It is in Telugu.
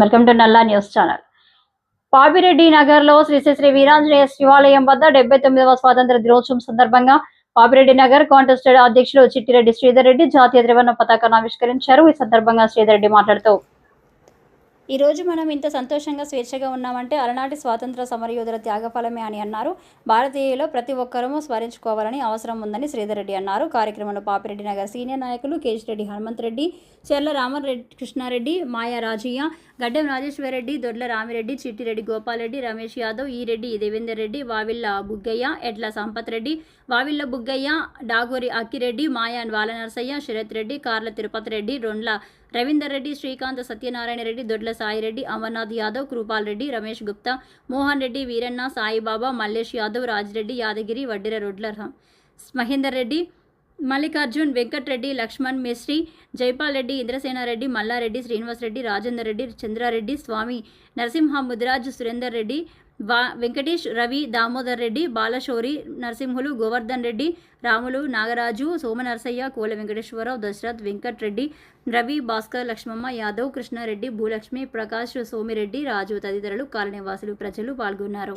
Welcome to Nalla news channel. Papireddy నగర్లో శ్రీ శ్రీ వీరాంజనేయ శివాలయం వద్ద డెబ్బై తొమ్మిదవ స్వాతంత్ర దినోత్సవం సందర్భంగా పాపిరెడ్డి నగర్ కాంటెస్టెడ్ అధ్యక్షులు చిట్టిరెడ్డి శ్రీధర్ రెడ్డి జాతీయ త్రివర్ణ పతాకాన్ని ఆవిష్కరించారు. ఈ సందర్భంగా శ్రీధర్ రెడ్డి మాట్లాడుతూ ఈరోజు మనం ఇంత సంతోషంగా స్వేచ్ఛగా ఉన్నామంటే అలనాటి స్వాతంత్ర సమరయోధుల త్యాగఫలమే అని అన్నారు. భారతీయులో ప్రతి ఒక్కరూ స్మరించుకోవాలని అవసరం ఉందని శ్రీధర్ రెడ్డి అన్నారు. కార్యక్రమంలో పాపిరెడ్డి నగర్ సీనియర్ నాయకులు కేశిరెడ్డి హనుమంత్ రెడ్డి చెర్ల రామరెడ్డి కృష్ణారెడ్డి మాయా రాజయ్య గడ్డెం రాజేశ్వరరెడ్డి దొడ్ల రామిరెడ్డి చిట్టిరెడ్డి గోపాలరెడ్డి రమేష్ యాదవ్ ఈరెడ్డి దేవేందర్ రెడ్డి వావిళ్ళ బుగ్గయ్య ఎడ్ల సంపత్ రెడ్డి వావిళ్ళ బుగ్గయ్య డాగోరి అక్కిరెడ్డి మాయా బాలనరసయ్య శరత్ రెడ్డి కార్ల తిరుపతి రెడ్డి రొండ్ల రవీందర్ రెడ్డి శ్రీకాంత్ సత్యనారాయణ రెడ్డి దొడ్ల సాయిరెడ్డి అమర్నాథ్ యాదవ్ కృపాల్ రెడ్డి రమేష్ గుప్తా మోహన్ రెడ్డి వీరన్న సాయిబాబా మల్లేష్ యాదవ్ రాజిరెడ్డి యాదగిరి వడ్డిర రొడ్లర్హం. మహేందర్ రెడ్డి మల్లికార్జున్ వెంకట్రెడ్డి లక్ష్మణ్ మిశ్రీ జైపాల్ రెడ్డి ఇంద్రసేనారెడ్డి మల్లారెడ్డి శ్రీనివాస్ రెడ్డి రాజేందర్ రెడ్డి చంద్రారెడ్డి స్వామి నరసింహ ముదిరాజ్ సురేందర్ రెడ్డి వా వెంకటేష్ రవి దామోదర్ రెడ్డి బాలశౌరి నరసింహులు గోవర్ధన్ రెడ్డి రాములు నాగరాజు సోమనరసయ్య కోల వెంకటేశ్వరరావు దశరథ్ వెంకట్ రెడ్డి రవి భాస్కర్ లక్ష్మమ్మ యాదవ్ కృష్ణారెడ్డి భూలక్ష్మి ప్రకాష్ సోమిరెడ్డి రాజు తదితరులు కాలనీవాసులు ప్రజలు పాల్గొన్నారు.